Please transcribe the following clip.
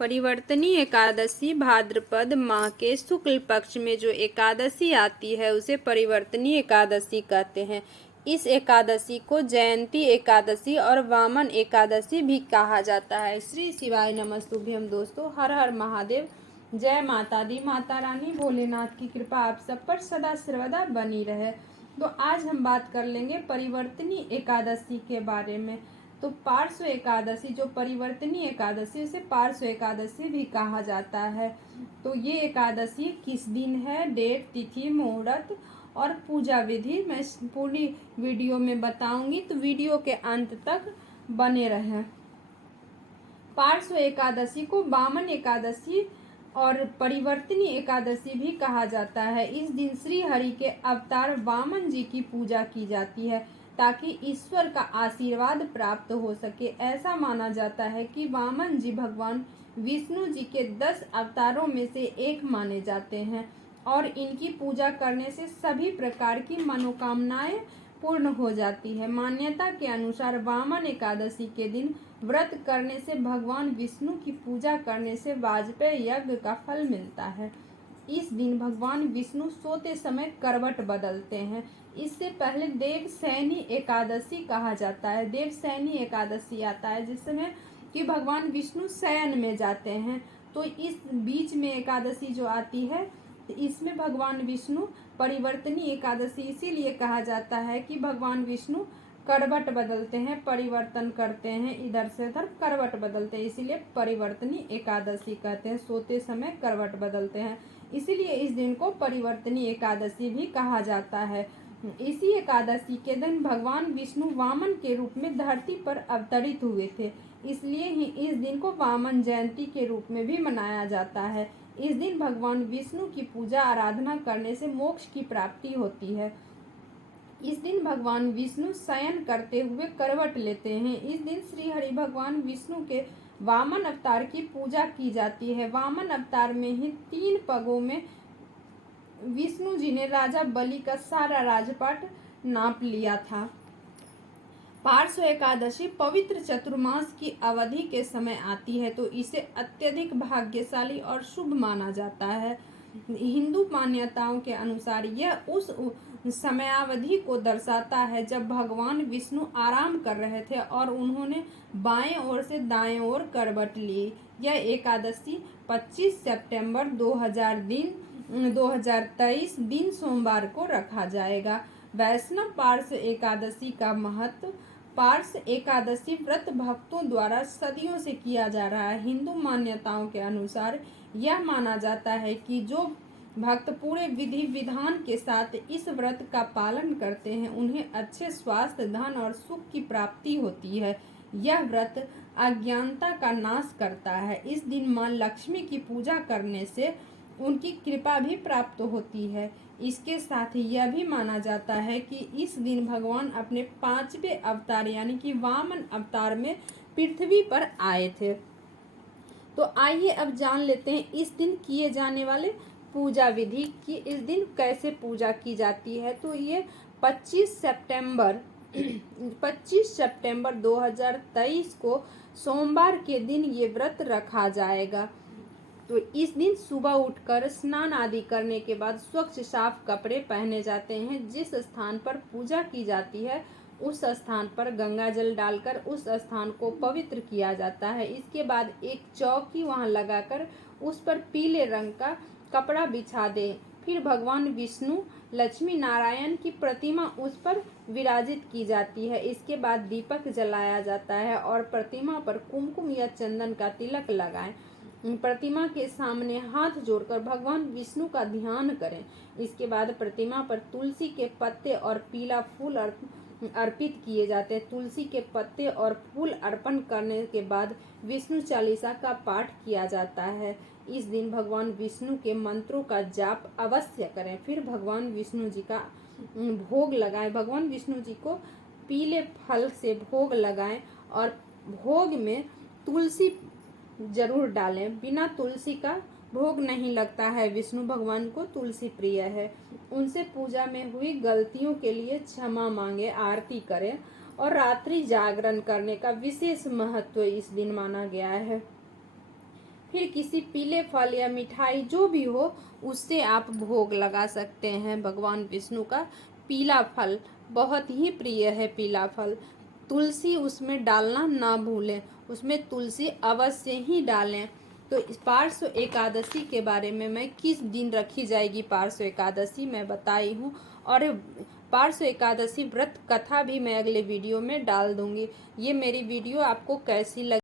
परिवर्तनी एकादशी भाद्रपद माह के शुक्ल पक्ष में जो एकादशी आती है उसे परिवर्तनी एकादशी कहते हैं। इस एकादशी को जयंती एकादशी और वामन एकादशी भी कहा जाता है। श्री शिवाय नमस्तुभ्यम। दोस्तों, हर हर महादेव। जय माता दी। माता रानी भोलेनाथ की कृपा आप सब पर सदा सर्वदा बनी रहे। तो आज हम बात कर लेंगे परिवर्तनी एकादशी के बारे में। तो पार्श्व एकादशी, जो परिवर्तनी एकादशी, उसे पार्श्व एकादशी भी कहा जाता है। तो ये एकादशी किस दिन है, डेट, तिथि, मुहूर्त और पूजा विधि मैं पूरी वीडियो में बताऊंगी, तो वीडियो के अंत तक बने रहें। पार्श्व एकादशी को वामन एकादशी और परिवर्तनी एकादशी भी कहा जाता है। इस दिन श्री हरि के अवतार वामन जी की पूजा की जाती है ताकि ईश्वर का आशीर्वाद प्राप्त हो सके। ऐसा माना जाता है कि वामन जी भगवान विष्णु जी के 10 अवतारों में से एक माने जाते हैं और इनकी पूजा करने से सभी प्रकार की मनोकामनाएं पूर्ण हो जाती है। मान्यता के अनुसार वामन एकादशी के दिन व्रत करने से भगवान विष्णु की पूजा करने से वाजपेय यज्ञ का फल मिलता है। इस दिन भगवान विष्णु सोते समय करवट बदलते हैं। इससे पहले देवशयनी एकादशी कहा जाता है। देवशयनी एकादशी आता है जिस समय कि भगवान विष्णु शयन में जाते हैं। तो इस बीच में एकादशी जो आती है, इसमें भगवान विष्णु परिवर्तनी एकादशी इसीलिए कहा जाता है कि भगवान विष्णु करवट बदलते हैं, परिवर्तन करते हैं, इधर से उधर करवट बदलते हैं, इसीलिए परिवर्तनी एकादशी कहते हैं। सोते समय करवट बदलते हैं, इसीलिए इस दिन को परिवर्तनी एकादशी भी कहा जाता है। इसी एकादशी के दिन भगवान विष्णु वामन के रूप में धरती पर अवतरित हुए थे, इसलिए ही इस दिन को वामन जयंती के रूप में भी मनाया जाता है। इस दिन भगवान विष्णु की पूजा आराधना करने से मोक्ष की प्राप्ति होती है। इस दिन भगवान विष्णु शयन करते हुए करवट लेते हैं। इस दिन श्री हरि भगवान विष्णु के वामन अवतार की पूजा की जाती है। वामन अवतार में ही 3 पगों में विष्णु जी ने राजा बलि का सारा राजपाट नाप लिया था। पार्श्व एकादशी पवित्र चतुर्मास की अवधि के समय आती है, तो इसे अत्यधिक भाग्यशाली और शुभ माना जाता है। हिंदू मान्यताओं के अनुसार यह उस समयावधि को दर्शाता है जब भगवान विष्णु आराम कर रहे थे और उन्होंने बाएं ओर से दाएं ओर करवट ली। यह एकादशी 25 सितंबर 2023 दिन सोमवार को रखा जाएगा। वैष्णव पार्श्व एकादशी का महत्व। पार्श्व एकादशी व्रत भक्तों द्वारा सदियों से किया जा रहा है। हिंदू मान्यताओं के अनुसार यह माना जाता है कि जो भक्त पूरे विधि विधान के साथ इस व्रत का पालन करते हैं उन्हें अच्छे स्वास्थ्य, धन और सुख की प्राप्ति होती है। यह व्रत अज्ञानता का नाश करता है। इस दिन मां लक्ष्मी की पूजा करने से उनकी कृपा भी प्राप्त होती है। इसके साथ ही यह भी माना जाता है कि इस दिन भगवान अपने 5वें अवतार यानी कि वामन अवतार में पृथ्वी पर आए थे। तो आइए अब जान लेते हैं इस दिन किए जाने वाले पूजा विधि की। इस दिन कैसे पूजा की जाती है। तो ये 25 सितंबर 2023 को सोमवार के दिन ये व्रत रखा जाएगा। तो इस दिन सुबह उठकर स्नान आदि करने के बाद स्वच्छ साफ कपड़े पहने जाते हैं। जिस स्थान पर पूजा की जाती है उस स्थान पर गंगा जल डालकर उस स्थान को पवित्र किया जाता है। इसके बाद एक चौकी वहां लगाकर उस पर पीले रंग का कपड़ा बिछा दें। फिर भगवान विष्णु, लक्ष्मी नारायण की प्रतिमा उस पर विराजित की जाती है। इसके बाद दीपक जलाया जाता है और प्रतिमा पर कुमकुम या चंदन का तिलक लगाएं। प्रतिमा के सामने हाथ जोड़कर भगवान विष्णु का ध्यान करें। इसके बाद प्रतिमा पर तुलसी के पत्ते और पीला फूल अर्पित किए जाते हैं। तुलसी के पत्ते और फूल अर्पण करने के बाद विष्णु चालीसा का पाठ किया जाता है। इस दिन भगवान विष्णु के मंत्रों का जाप अवश्य करें। फिर भगवान विष्णु जी का भोग लगाएं। भगवान विष्णु जी को पीले फल से भोग लगाएं और भोग में तुलसी जरूर डालें। बिना तुलसी का भोग नहीं लगता है। विष्णु भगवान को तुलसी प्रिय है। उनसे पूजा में हुई गलतियों के लिए क्षमा मांगे, आरती करें और रात्रि जागरण करने का विशेष महत्व इस दिन माना गया है। फिर किसी पीले फल या मिठाई जो भी हो उससे आप भोग लगा सकते हैं भगवान विष्णु का। पीला फल बहुत ही प्रिय है, पीला फल। तुलसी उसमें डालना ना भूलें, उसमें तुलसी अवश्य ही डालें। तो इस पार्श्व एकादशी के बारे में मैं किस दिन रखी जाएगी पार्श्व एकादशी मैं बताई हूँ, और पार्श्व एकादशी व्रत कथा भी मैं अगले वीडियो में डाल दूंगी। ये मेरी वीडियो आपको कैसी लगी